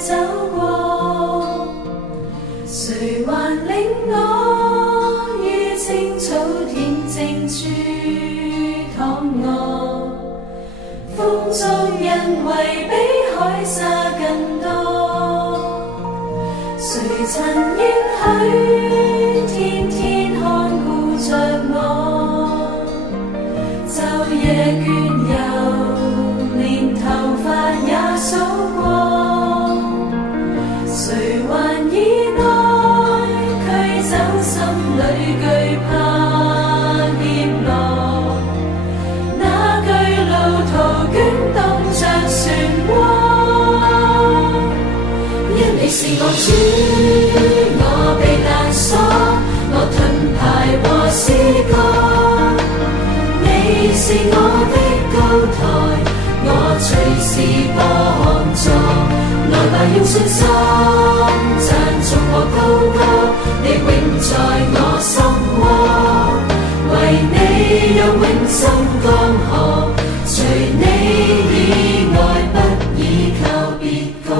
走過，誰還領我於青草田靜處躺臥？風中因為比海沙更多，誰曾應許天天看顧着我？晝夜倦遊，連頭髮也數過，誰還以愛驅走心裏懼怕怯懦？那巨路途捲動着漩渦，因你是我主，我避難所，我盾牌和詩歌。你是我的高台，我隨時幫助。來吧，用信心讚頌和高歌，你永在我心窩。為你有永生江河，除你以外不倚靠別個。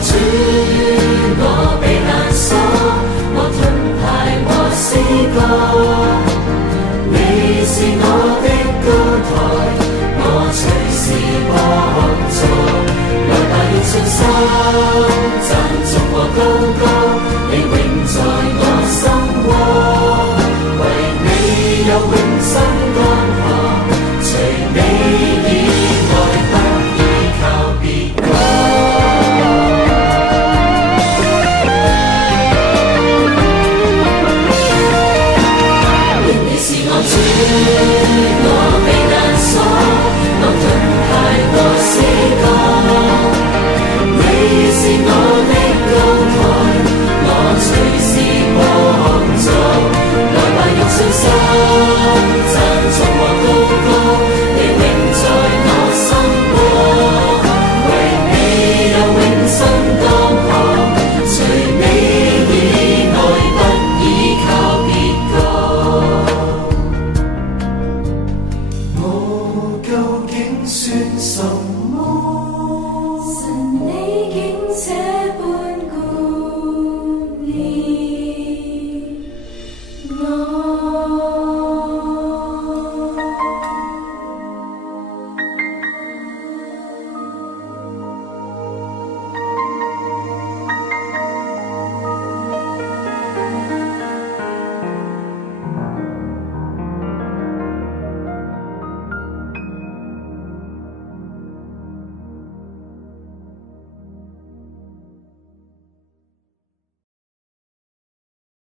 主，我避難所，我盾牌和詩歌。你是我的高台，我隨時幫助。來吧，用信心讚頌和高歌，你永在我心窩。為你有永生江河，除你以外不倚靠別個。主，我避難所，我盾牌和詩歌。你是我的高台，我隨時幫助。來吧，用信心讚頌和高歌，你永在我心窩。為你有永生江河，除你以外不倚靠別個。究竟算什麼？